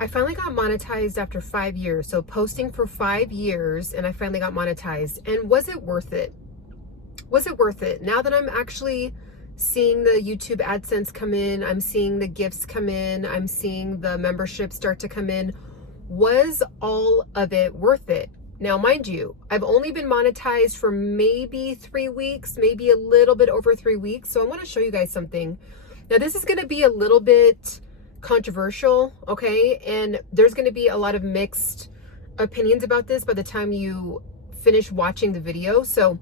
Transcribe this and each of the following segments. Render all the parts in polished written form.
I finally got monetized after 5 years. So posting for 5 years, and I finally got monetized. And was it worth it? Was it worth it? Now that I'm actually seeing the YouTube AdSense come in, I'm seeing the gifts come in, I'm seeing the membership start to come in, was all of it worth it? Now, mind you, I've only been monetized for maybe 3 weeks, maybe a little bit over 3 weeks. So I want to show you guys something. Now, this is going to be a little bit controversial, okay? And there's going to be a lot of mixed opinions about this by the time you finish watching the video. So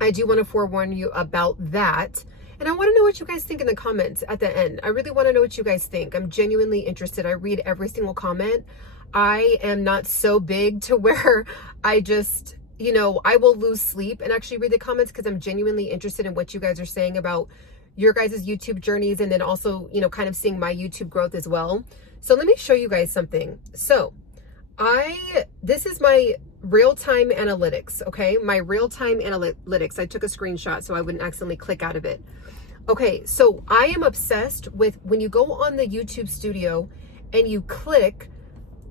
I do want to forewarn you about that. And I want to know what you guys think in the comments at the end. I really want to know what you guys think. I'm genuinely interested. I read every single comment. I am not so big to where I just, you know, I will lose sleep and actually read the comments, because I'm genuinely interested in what you guys are saying about your guys' YouTube journeys, and then also, you know, kind of seeing my YouTube growth as well. So let me show you guys something. So this is my real-time analytics, okay? My real-time analytics. I took a screenshot so I wouldn't accidentally click out of it. Okay, so I am obsessed with when you go on the YouTube studio and you click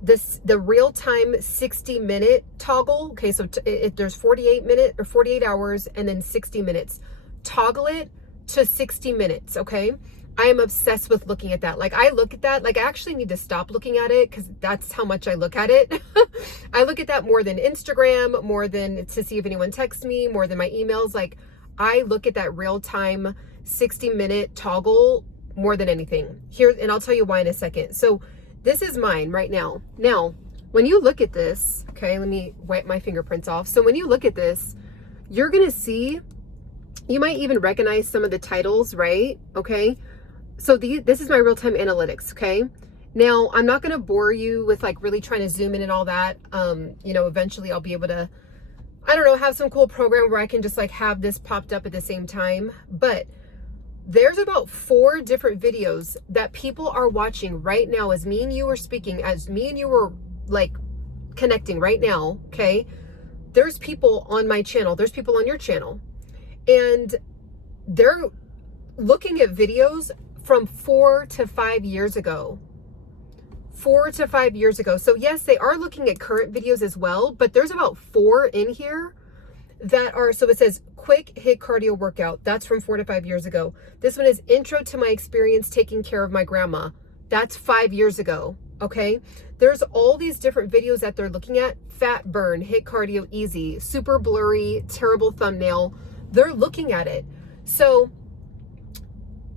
the real-time 60-minute toggle. Okay, so there's 48 hours and then 60 minutes. Toggle it to 60 minutes, okay? I am obsessed with looking at that. Like, I look at that, like, I actually need to stop looking at it, because that's how much I look at it. I look at that more than Instagram, more than to see if anyone texts me, more than my emails. Like, I look at that real-time 60-minute toggle more than anything. Here, and I'll tell you why in a second. So this is mine right now. Now, when you look at this, okay, let me wipe my fingerprints off. So when you look at this, you're gonna see, you might even recognize some of the titles, right? Okay. So this is my real-time analytics, okay? Now, I'm not going to bore you with like really trying to zoom in and all that. You know, eventually I'll be able to, I don't know, have some cool program where I can just like have this popped up at the same time. But there's about 4 different videos that people are watching right now as me and you are speaking, as me and you are like connecting right now, okay? There's people on my channel, there's people on your channel, and they're looking at videos from 4 to 5 years ago. 4 to 5 years ago. So yes, they are looking at current videos as well, but there's about 4 in here that are, so it says quick hit cardio workout. That's from 4 to 5 years ago. This one is intro to my experience taking care of my grandma. That's 5 years ago. Okay. There's all these different videos that they're looking at. Fat burn, hit cardio easy, super blurry, terrible thumbnail. They're looking at it. So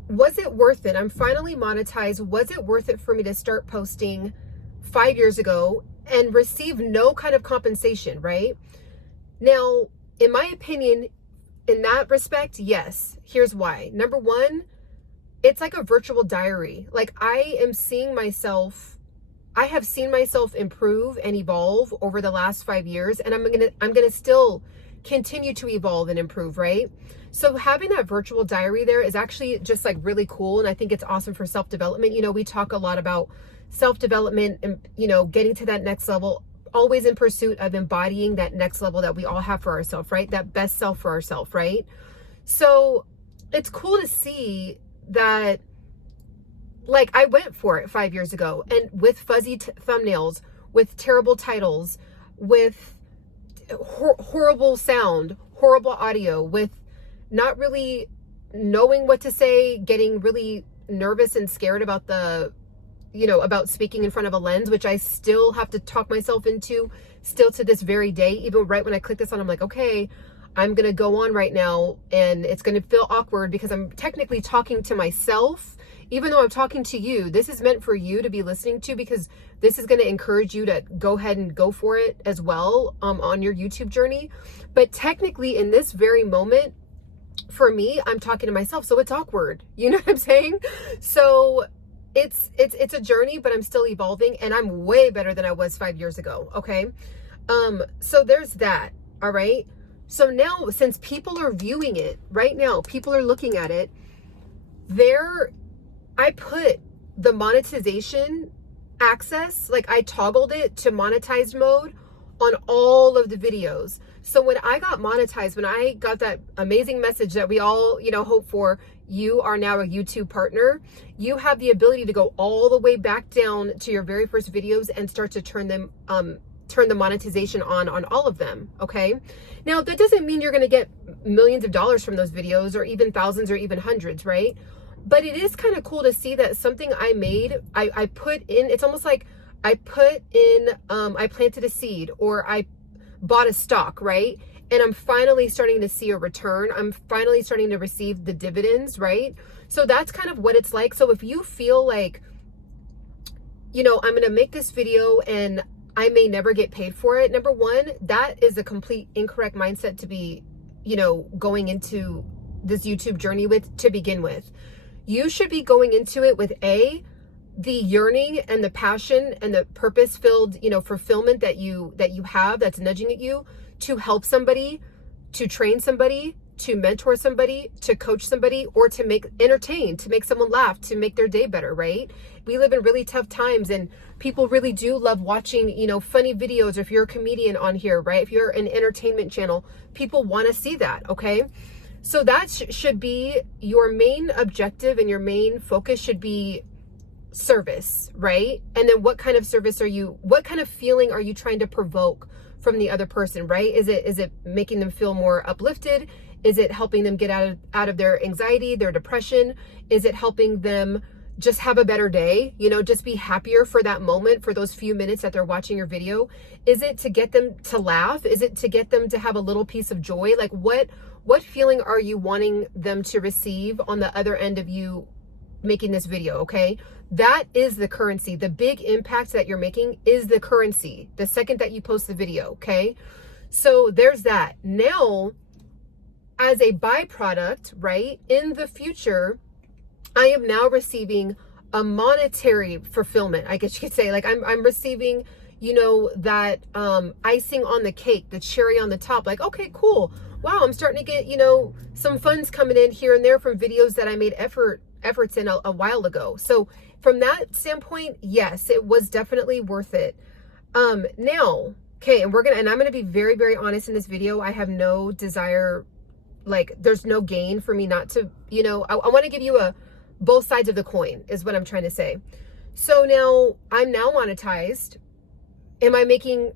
was it worth it? I'm finally monetized. Was it worth it for me to start posting 5 years ago and receive no kind of compensation, right? Now, in my opinion, in that respect, yes. Here's why. Number one, it's like a virtual diary. Like, I am seeing myself, I have seen myself improve and evolve over the last 5 years, and I'm gonna still continue to evolve and improve, right? So having that virtual diary there is actually just like really cool, and I think it's awesome for self-development. You know, we talk a lot about self-development and, you know, getting to that next level, always in pursuit of embodying that next level that we all have for ourselves, right? That best self for ourselves, right? So it's cool to see that, like, I went for it 5 years ago, and with fuzzy thumbnails, with terrible titles, with horrible sound, horrible audio, with not really knowing what to say, getting really nervous and scared about the, you know, about speaking in front of a lens, which I still have to talk myself into still to this very day. Even right when I click this on, I'm like, okay, I'm going to go on right now, and it's going to feel awkward because I'm technically talking to myself. Even though I'm talking to you, this is meant for you to be listening to, because this is going to encourage you to go ahead and go for it as well on your YouTube journey. But technically in this very moment, for me, I'm talking to myself, so it's awkward. You know what I'm saying? So it's a journey, but I'm still evolving, and I'm way better than I was 5 years ago. Okay. So there's that. All right. So now, since people are viewing it right now, people are looking at it, I put the monetization access, like I toggled it to monetized mode on all of the videos. So when I got monetized, when I got that amazing message that we all, you know, hope for, you are now a YouTube partner, you have the ability to go all the way back down to your very first videos and start to turn the monetization on all of them. Okay. Now that doesn't mean you're going to get millions of dollars from those videos, or even thousands, or even hundreds, right? But it is kind of cool to see that something I made, I put in, it's almost like I put in, I planted a seed, or I bought a stock, right? And I'm finally starting to see a return. I'm finally starting to receive the dividends, right? So that's kind of what it's like. So if you feel like, I'm going to make this video and I may never get paid for it, number one, that is a complete incorrect mindset to be, going into this YouTube journey with to begin with. You should be going into it with the yearning and the passion and the purpose-filled, fulfillment that you have, that's nudging at you to help somebody, to train somebody, to mentor somebody, to coach somebody, or to make someone laugh, to make their day better, right? We live in really tough times, and people really do love watching, funny videos. If you're a comedian on here, right? If you're an entertainment channel, people want to see that, okay? So that should be your main objective, and your main focus should be service, right? And then what kind of service what kind of feeling are you trying to provoke from the other person, right? Is it making them feel more uplifted? Is it helping them get out of their anxiety, their depression? Is it helping them just have a better day? Just be happier for that moment, for those few minutes that they're watching your video? Is it to get them to laugh? Is it to get them to have a little piece of joy? Like what feeling are you wanting them to receive on the other end of you making this video, okay? That is the currency. The big impact that you're making is the currency the second that you post the video, okay? So there's that. Now, as a byproduct, right, in the future, I am now receiving a monetary fulfillment, I guess you could say. Like I'm receiving, that icing on the cake, the cherry on the top. Like, okay, cool. Wow, I'm starting to get, some funds coming in here and there from videos that I made efforts in a while ago. So from that standpoint, yes, it was definitely worth it. Now, okay, and I'm going to be very, very honest in this video. I have no desire, like there's no gain for me not to, I want to give you both sides of the coin is what I'm trying to say. So now I'm now monetized. Am I making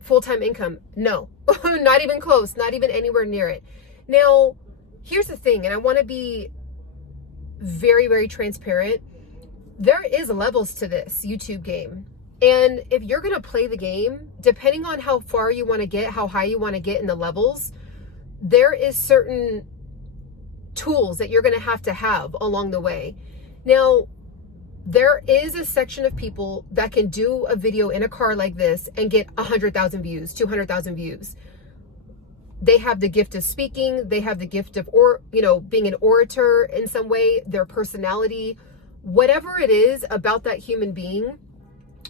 full-time income? No, not even close, not even anywhere near it. Now, here's the thing, and I want to be very, very transparent. There is levels to this YouTube game. And if you're going to play the game, depending on how far you want to get, how high you want to get in the levels, there is certain tools that you're going to have along the way. Now, there is a section of people that can do a video in a car like this and get 100,000 views, 200,000 views. They have the gift of speaking. They have the gift of, being an orator in some way, their personality, whatever it is about that human being.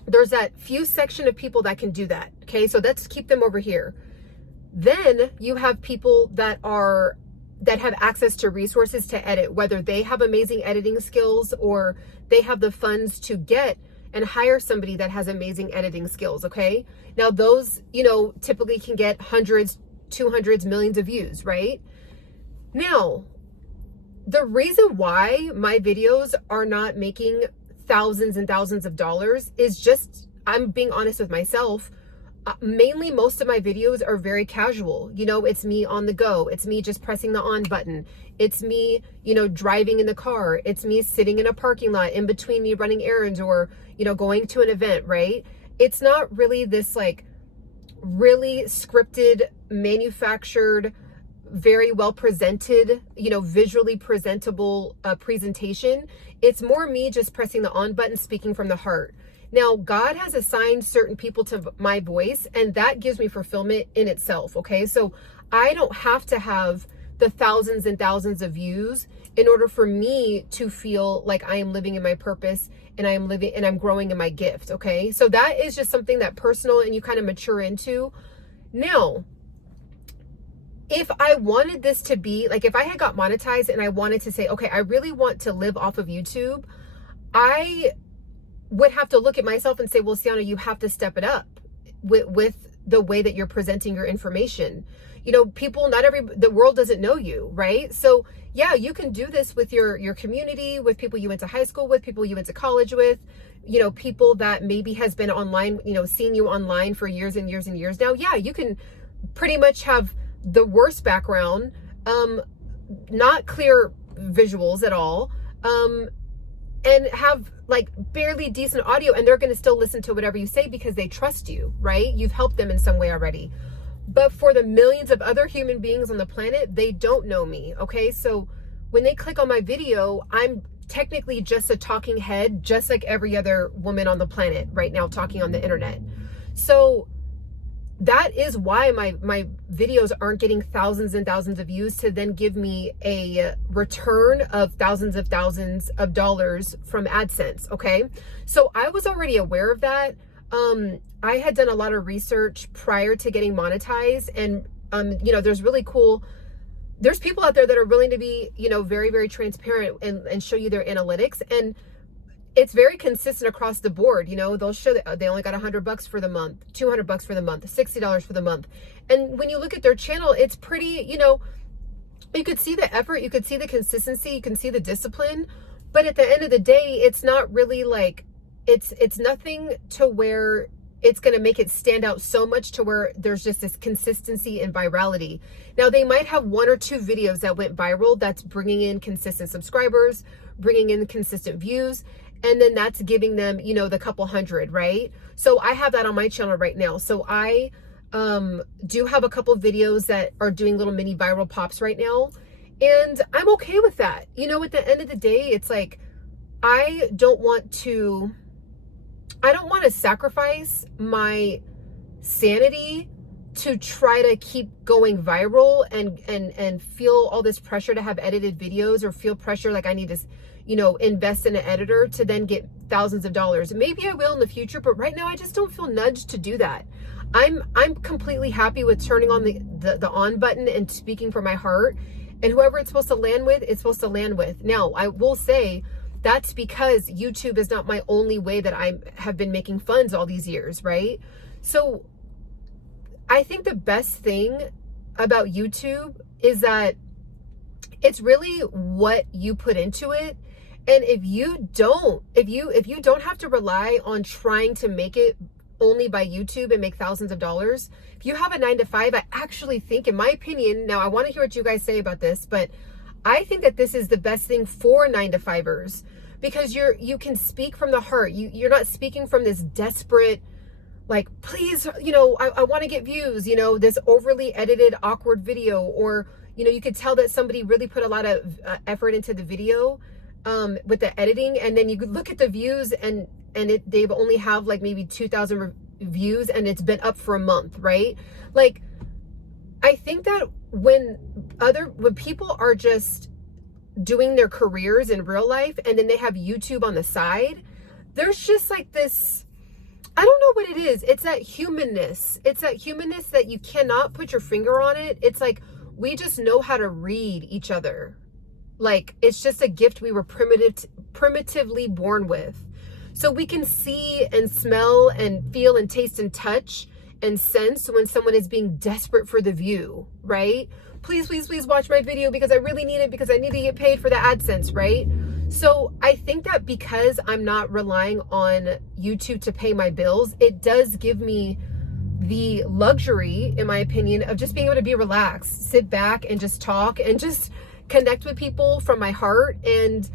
There's that few section of people that can do that. Okay. So let's keep them over here. Then you have people that have access to resources to edit, whether they have amazing editing skills or they have the funds to get and hire somebody that has amazing editing skills. Okay. Now those, typically can get hundreds, 200s, millions of views, right? Now, the reason why my videos are not making thousands and thousands of dollars is just, I'm being honest with myself. Mainly, most of my videos are very casual. It's me on the go. It's me just pressing the on button. It's me, driving in the car. It's me sitting in a parking lot in between me running errands or, going to an event, right? It's not really this like really scripted, manufactured, very well presented, visually presentable presentation. It's more me just pressing the on button, speaking from the heart. Now, God has assigned certain people to my voice, and that gives me fulfillment in itself. Okay. So I don't have to have the thousands and thousands of views in order for me to feel like I am living in my purpose and I'm growing in my gift. Okay. So that is just something that personal and you kind of mature into. Now, if I wanted this to be like, if I had got monetized and I wanted to say, okay, I really want to live off of YouTube, I would have to look at myself and say, well, Ciana, you have to step it up with the way that you're presenting your information. You know, the world doesn't know you, right? So yeah, you can do this with your community, with people you went to high school with, people you went to college with, you know, people that maybe has been online, you know, seeing you online for years and years and years now. Yeah, you can pretty much have the worst background, not clear visuals at all, and have like barely decent audio, and they're going to still listen to whatever you say because they trust you, right? You've helped them in some way already. But for the millions of other human beings on the planet, they don't know me, okay? So when they click on my video, I'm technically just a talking head, just like every other woman on the planet right now talking on the internet. So that is why my videos aren't getting thousands and thousands of views to then give me a return of thousands of dollars from AdSense, okay? So I was already aware of that. I had done a lot of research prior to getting monetized, and you know, there's people out there that are willing to be, you know, very, very transparent and show you their analytics, and it's very consistent across the board. You know, they'll show that they only got $100 for the month, $200 for the month, $60 for the month. And when you look at their channel, it's pretty, you know, you could see the effort, you could see the consistency, you can see the discipline, but at the end of the day, it's not really like, it's nothing to where it's going to make it stand out so much to where there's just this consistency and virality. Now, they might have 1 or 2 videos that went viral that's bringing in consistent subscribers, bringing in consistent views, and then that's giving them, you know, the couple hundred, right? So I have that on my channel right now. So I do have a couple of videos that are doing little mini viral pops right now, and I'm okay with that. You know, at the end of the day, it's like, I don't want to sacrifice my sanity to try to keep going viral and feel all this pressure to have edited videos, or feel pressure like I need to, you know, invest in an editor to then get thousands of dollars. Maybe I will in the future, but right now I just don't feel nudged to do that. I'm completely happy with turning on the on button and speaking from my heart, and whoever it's supposed to land with, it's supposed to land with. Now, I will say that's because YouTube is not my only way that I have been making funds all these years, right? So I think the best thing about YouTube is that it's really what you put into it. And if you don't have to rely on trying to make it only by YouTube and make thousands of dollars, if you have a 9-to-5, I actually think, in my opinion, now I want to hear what you guys say about this, but I think that this is the best thing for 9-to-5ers, because you can speak from the heart. You're not speaking from this desperate, like, please, you know, I want to get views, you know, this overly edited, awkward video, or, you know, you could tell that somebody really put a lot of effort into the video with the editing, and then you could look at the views and they've only have like maybe 2,000 views, and it's been up for a month, right? Like, I think that when people are just doing their careers in real life and then they have YouTube on the side, there's just like this, I don't know what it is. It's that humanness. It's that humanness that you cannot put your finger on it. It's like, we just know how to read each other. Like, it's just a gift we were primitively born with. So we can see and smell and feel and taste and touch and sense when someone is being desperate for the view, right? Please, please, please watch my video because I really need it, because I need to get paid for the AdSense, right? So I think that because I'm not relying on YouTube to pay my bills, it does give me the luxury, in my opinion, of just being able to be relaxed, sit back and just talk and just connect with people from my heart. And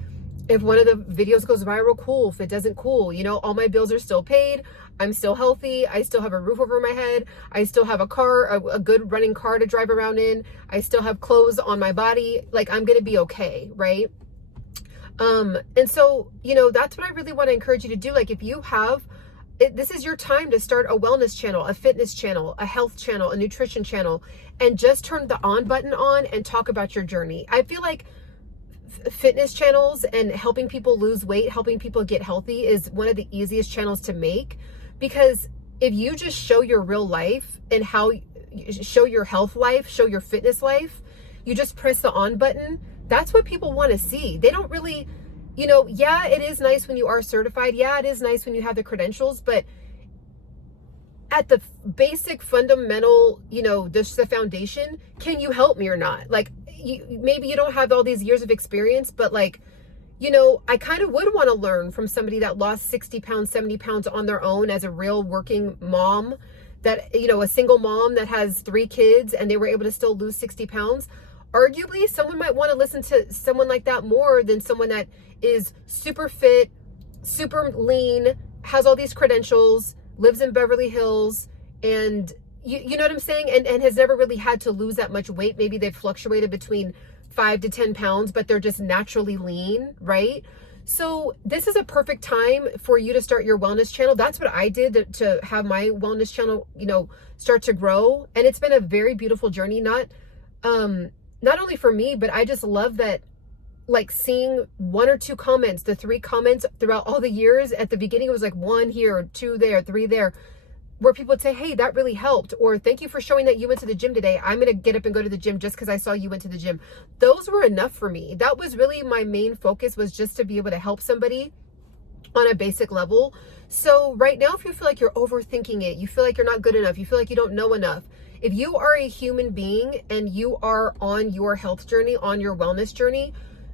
if one of the videos goes viral, cool. If it doesn't, cool. You know, all my bills are still paid. I'm still healthy. I still have a roof over my head. I still have a car, a good running car to drive around in. I still have clothes on my body. Like, I'm going to be okay, right? And so, you know, that's what I really want to encourage you to do. Like, if you have, this is your time to start a wellness channel, a fitness channel, a health channel, a nutrition channel, and just turn the on button on and talk about your journey. I feel like fitness channels and helping people lose weight, helping people get healthy is one of the easiest channels to make, because if you just show your real life and show your health life, show your fitness life, you just press the on button. That's what people want to see. They don't really, you know, yeah, it is nice when you are certified. Yeah, it is nice when you have the credentials, but at the basic fundamental, you know, just the foundation, can you help me or not? Like, maybe you don't have all these years of experience, but like, you know, I kind of would want to learn from somebody that lost 60 pounds, 70 pounds on their own as a real working mom, that, you know, a single mom that has 3 kids and they were able to still lose 60 pounds. Arguably, someone might want to listen to someone like that more than someone that is super fit, super lean, has all these credentials, lives in Beverly Hills, and you know what I'm saying? And has never really had to lose that much weight. Maybe they've fluctuated between 5 to 10 pounds, but they're just naturally lean, right? So this is a perfect time for you to start your wellness channel. That's what I did to have my wellness channel, you know, start to grow. And it's been a very beautiful journey, not only for me, but I just love that, like, seeing 1 or 2 comments, the 3 comments throughout all the years. At the beginning, it was like 1 here, 2 there, 3 there, where people would say, hey, that really helped. Or thank you for showing that you went to the gym today. I'm going to get up and go to the gym just because I saw you went to the gym. Those were enough for me. That was really my main focus, was just to be able to help somebody on a basic level. So right now, if you feel like you're overthinking it, you feel like you're not good enough, you feel like you don't know enough, if you are a human being and you are on your health journey, on your wellness journey,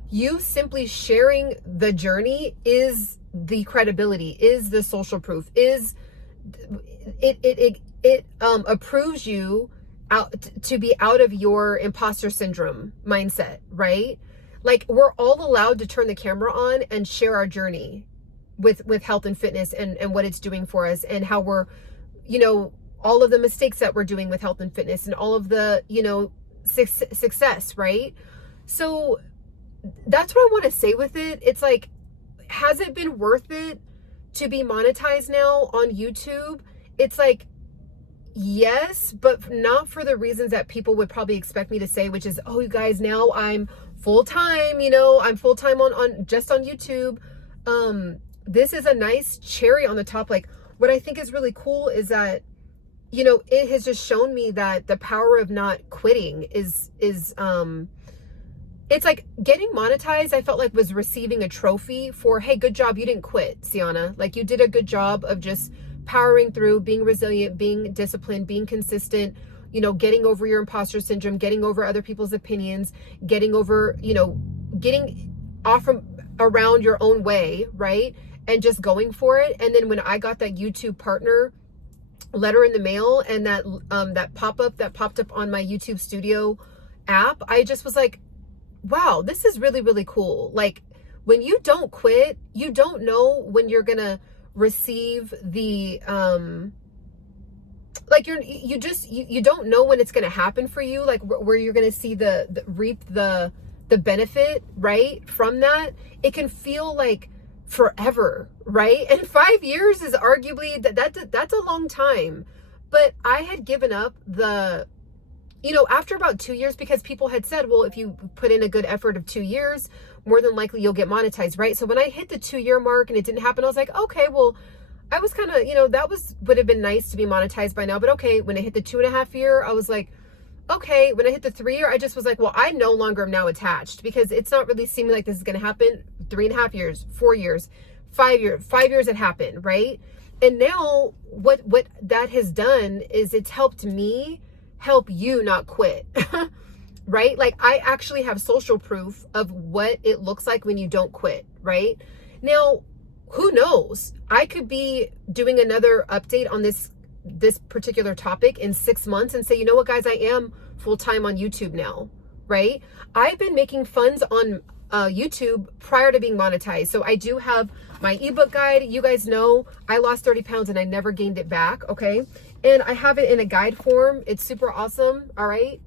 you simply sharing the journey is the credibility, is the social proof, is it approves you out to be out of your imposter syndrome mindset, right? Like, we're all allowed to turn the camera on and share our journey with health and fitness and what it's doing for us, and how we're, you know, all of the mistakes that we're doing with health and fitness, and all of the, you know, success, right? So that's what I want to say with it. It's like, has it been worth it to be monetized now on YouTube? It's like, yes, but not for the reasons that people would probably expect me to say, which is, oh, you guys, now I'm full-time, you know, I'm full-time on just on YouTube. This is a nice cherry on the top. Like, what I think is really cool is that, you know, it has just shown me that the power of not quitting is it's like getting monetized, I felt like, was receiving a trophy for, hey, good job, you didn't quit, Ciana. Like, you did a good job of just powering through, being resilient, being disciplined, being consistent, you know, getting over your imposter syndrome, getting over other people's opinions, getting over, you know, getting off from around your own way, right? And just going for it. And then when I got that YouTube partner letter in the mail, and that pop-up that popped up on my YouTube Studio app, I just was like, wow, this is really, really cool. Like, when you don't quit, you don't know when you're gonna receive the like, you don't know when it's gonna happen for you, like where you're gonna see the reap the benefit, right, from that. It can feel like forever, right? And 5 years is arguably that's a long time. But I had given up the, you know, after about 2 years, because people had said, well, if you put in a good effort of 2 years, more than likely you'll get monetized, right? So when I hit the 2-year mark and it didn't happen, I was like, okay, well, I was kind of, you know, would have been nice to be monetized by now, but okay. When I hit the 2.5 year, I was like, okay. When I hit the 3 year, I just was like, well, I no longer am now attached, because it's not really seeming like this is going to happen. 3.5 years, 4 years, 5 years, 5 years it happened, right? And now what that has done is it's helped me help you not quit, right? Like, I actually have social proof of what it looks like when you don't quit, right? Now, who knows? I could be doing another update on this particular topic in 6 months and say, you know what, guys, I am full-time on YouTube now, right? I've been making funds on YouTube prior to being monetized. So I do have my ebook guide. You guys know I lost 30 pounds and I never gained it back, okay? And I have it in a guide form. It's super awesome, all right?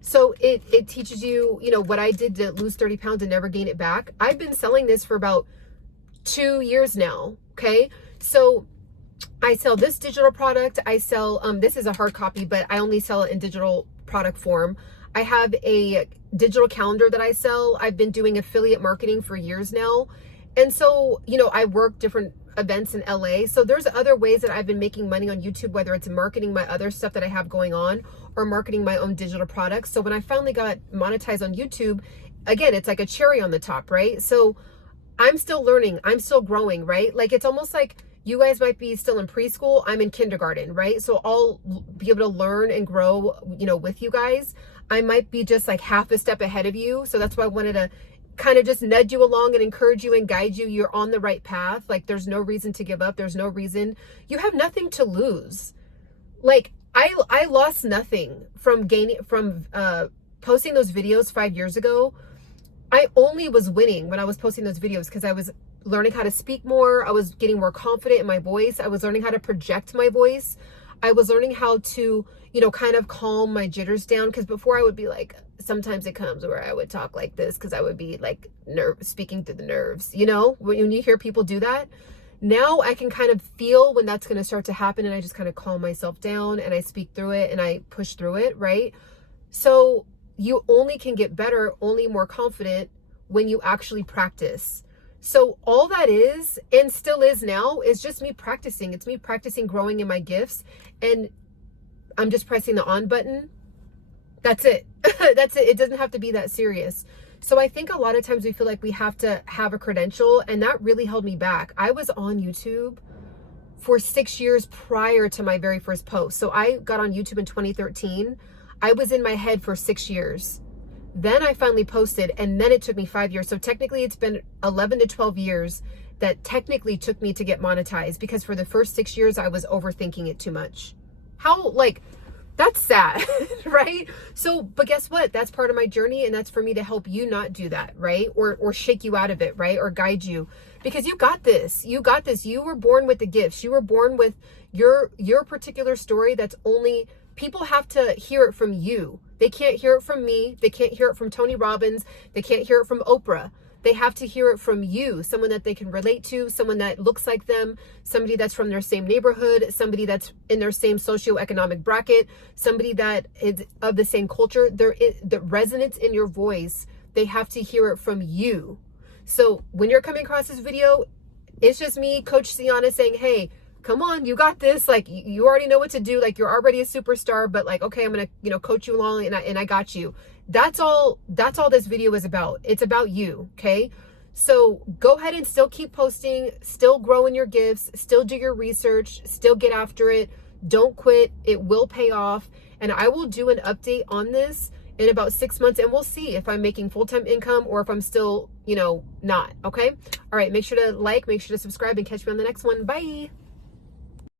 So it teaches you, you know, what I did to lose 30 pounds and never gain it back. I've been selling this for about 2 years now, okay? So I sell this digital product. I sell, this is a hard copy, but I only sell it in digital product form. I have a digital calendar that I sell. I've been doing affiliate marketing for years now. And so, you know, I work different events in LA. So there's other ways that I've been making money on YouTube, whether it's marketing my other stuff that I have going on or marketing my own digital products. So when I finally got monetized on YouTube, again, it's like a cherry on the top, right? So I'm still learning. I'm still growing, right? Like, it's almost like You guys might be still in preschool. I'm in kindergarten, right? So I'll be able to learn and grow, you know, with you guys. I might be just like half a step ahead of you. So that's why I wanted to kind of just nudge you along and encourage you and guide you. You're on the right path. Like, there's no reason to give up. There's no reason. You have nothing to lose. Like, I lost nothing from posting those videos 5 years ago. I only was winning when I was posting those videos because I was learning how to speak more. I was getting more confident in my voice. I was learning how to project my voice. I was learning how to, you know, kind of calm my jitters down, because before I would be like, sometimes it comes where I would talk like this because I would be like speaking through the nerves, you know, when you hear people do that. Now I can kind of feel when that's going to start to happen, and I just kind of calm myself down and I speak through it and I push through it, right? So you only can get better, only more confident when you actually practice. So all that is, and still is now, is just me practicing. It's me practicing growing in my gifts, and I'm just pressing the on button. That's it. That's it. It doesn't have to be that serious. So I think a lot of times we feel like we have to have a credential, and that really held me back. I was on YouTube for 6 years prior to my very first post. So I got on YouTube in 2013. I was in my head for 6 years. Then I finally posted, and then it took me 5 years. So technically it's been 11 to 12 years that technically took me to get monetized, because for the first 6 years I was overthinking it too much. How, like, that's sad, right? So, but guess what? That's part of my journey, and that's for me to help you not do that, right? Or shake you out of it, right? Or guide you, because you got this. You got this. You were born with the gifts. You were born with your particular story. That's only, people have to hear it from you. They can't hear it from me. They can't hear it from Tony Robbins. They can't hear it from Oprah. They have to hear it from you, someone that they can relate to, someone that looks like them, somebody that's from their same neighborhood, somebody that's in their same socioeconomic bracket, somebody that is of the same culture. There is the resonance in your voice. They have to hear it from you. So when you're coming across this video, it's just me, Coach Ciana, saying, hey, come on, you got this. Like, you already know what to do. Like, you're already a superstar, but like, okay, I'm going to, you know, coach you along, and I got you. That's all this video is about. It's about you. Okay. So go ahead and still keep posting, still grow in your gifts, still do your research, still get after it. Don't quit. It will pay off. And I will do an update on this in about 6 months, and we'll see if I'm making full-time income or if I'm still, you know, not. Okay. All right. Make sure to like, make sure to subscribe, and catch me on the next one. Bye.